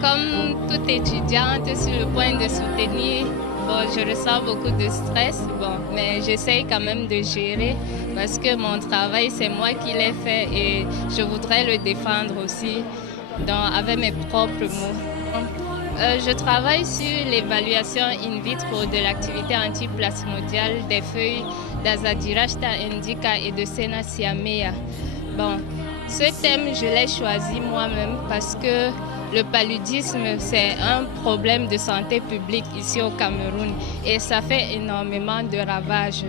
Comme toute étudiante sur le point de soutenir, je ressens beaucoup de stress, mais j'essaye quand même de gérer parce que mon travail, c'est moi qui l'ai fait et je voudrais le défendre aussi avec mes propres mots. Je travaille sur l'évaluation in vitro de l'activité antiplasmodiale des feuilles d'Azadirachta indica et de Sénaciamea. Ce thème, je l'ai choisi moi-même parce que le paludisme, c'est un problème de santé publique ici au Cameroun et ça fait énormément de ravages.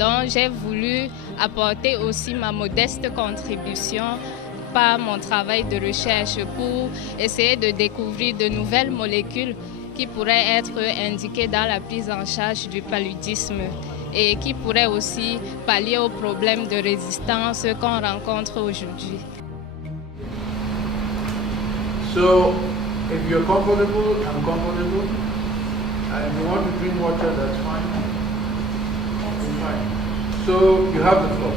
Donc, j'ai voulu apporter aussi ma modeste contribution par mon travail de recherche pour essayer de découvrir de nouvelles molécules qui pourraient être indiquées dans la prise en charge du paludisme et qui pourraient aussi pallier aux problèmes de résistance qu'on rencontre aujourd'hui. So, if you're comfortable, I'm comfortable. And if you want to drink water, that's fine. That's fine. So, you have the floor.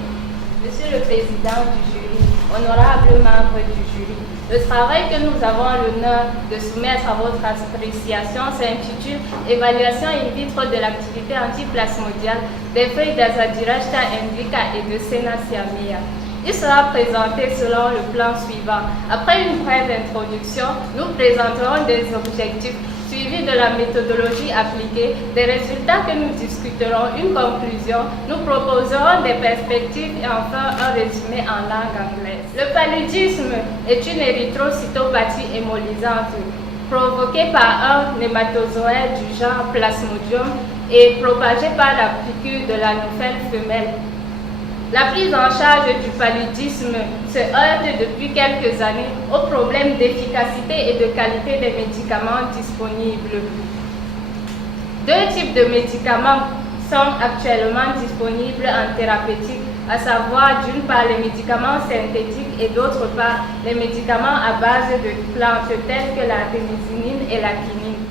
Monsieur le Président du jury, honorables membres du jury, le travail que nous avons l'honneur de soumettre à votre appréciation s'intitule « Évaluation in vitro de l'activité antiplasmodiale des feuilles d'Azadirachta indica et de Sénaciamea ». Il sera présenté selon le plan suivant. Après une brève introduction, nous présenterons des objectifs suivis de la méthodologie appliquée, des résultats que nous discuterons, une conclusion, nous proposerons des perspectives et enfin un résumé en langue anglaise. Le paludisme est une érythrocytopathie hémolysante provoquée par un nématozoaire du genre Plasmodium et propagée par la piqûre de la nouvelle femelle. La prise en charge du paludisme se heurte depuis quelques années aux problèmes d'efficacité et de qualité des médicaments disponibles. Deux types de médicaments sont actuellement disponibles en thérapeutique, à savoir d'une part les médicaments synthétiques et d'autre part les médicaments à base de plantes telles que la pénicilline et la quinine.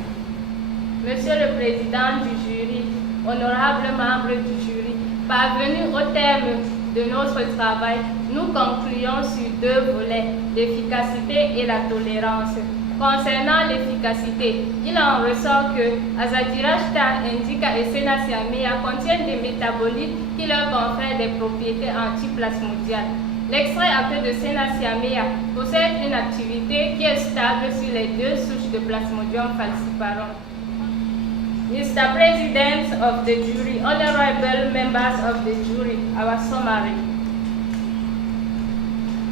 Monsieur le Président du jury, honorables membres du jury, parvenus au terme de notre travail, nous concluons sur deux volets, l'efficacité et la tolérance. Concernant l'efficacité, il en ressort que Azadirachta indica et Sénaciamea contiennent des métabolites qui leur confèrent des propriétés antiplasmodiales. L'extrait à queue de Sénaciamea possède une activité qui est stable sur les deux souches de Plasmodium falciparum. Mr. President of the jury, honorable members of the jury, our summary.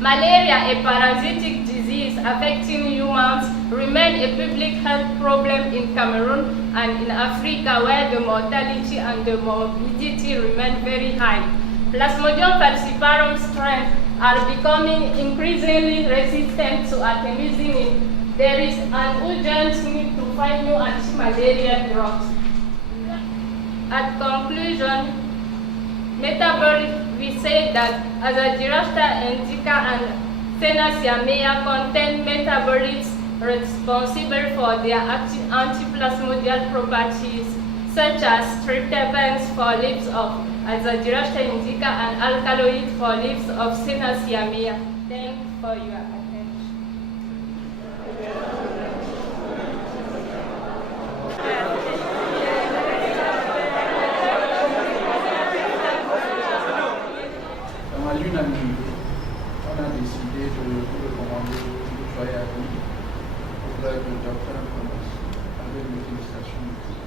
Malaria, a parasitic disease affecting humans, remains a public health problem in Cameroon and in Africa, where the mortality and the morbidity remain very high. Plasmodium falciparum strains are becoming increasingly resistant to artemisinin. There is an urgent need to find new anti-malaria drugs. At conclusion, we say that Azadirachta indica and Sénaciamea contain metabolites responsible for their antiplasmodial properties, such as tryptophan for leaves of Azadirachta indica and alkaloid for leaves of Sénaciamea. Thank you for your attention. Dans l'unanimité, on a décidé de recommander que vous soyez admis auprès du docteur Thomas avec l'utilisation du prix.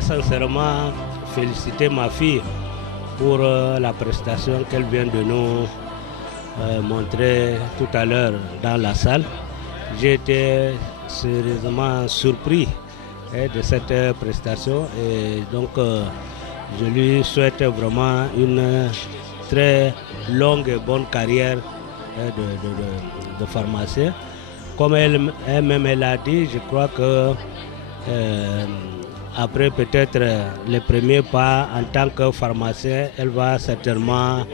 Sincèrement féliciter ma fille pour la prestation qu'elle vient de nous montrer tout à l'heure dans la salle. J'ai été sérieusement surpris de cette prestation et donc je lui souhaite vraiment une très longue et bonne carrière de pharmacien. Comme elle-même elle a dit, je crois que après peut-être les premiers pas en tant que pharmacien, elle va certainement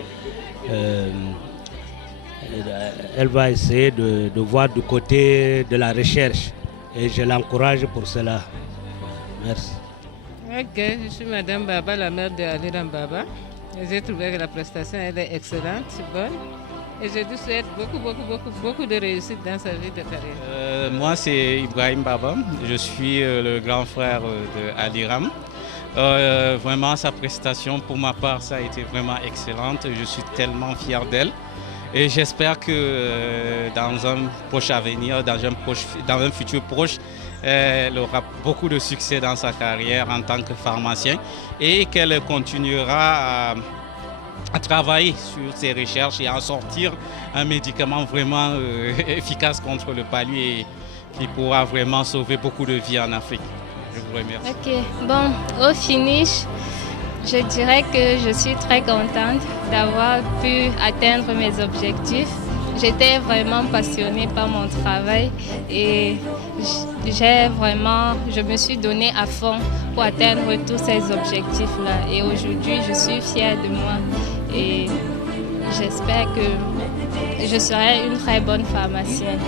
elle va essayer de voir du côté de la recherche et je l'encourage pour cela. Merci. Ok, je suis Madame Baba, la mère de Aliram Baba. J'ai trouvé que la prestation elle est excellente, bonne. Et je lui souhaite beaucoup de réussite dans sa vie de carrière. Moi, c'est Ibrahim Baba. Je suis le grand frère de Aliram. Vraiment, sa prestation, pour ma part, ça a été vraiment excellente. Je suis tellement fier d'elle. Et j'espère que dans un proche avenir, dans un futur proche, elle aura beaucoup de succès dans sa carrière en tant que pharmacien et qu'elle continuera à travailler sur ses recherches et à sortir un médicament vraiment efficace contre le palu et qui pourra vraiment sauver beaucoup de vies en Afrique. Je vous remercie. Ok, bon, au finish, je dirais que je suis très contente d'avoir pu atteindre mes objectifs. J'étais vraiment passionnée par mon travail et je me suis donnée à fond pour atteindre tous ces objectifs-là. Et aujourd'hui, je suis fière de moi et j'espère que je serai une très bonne pharmacienne.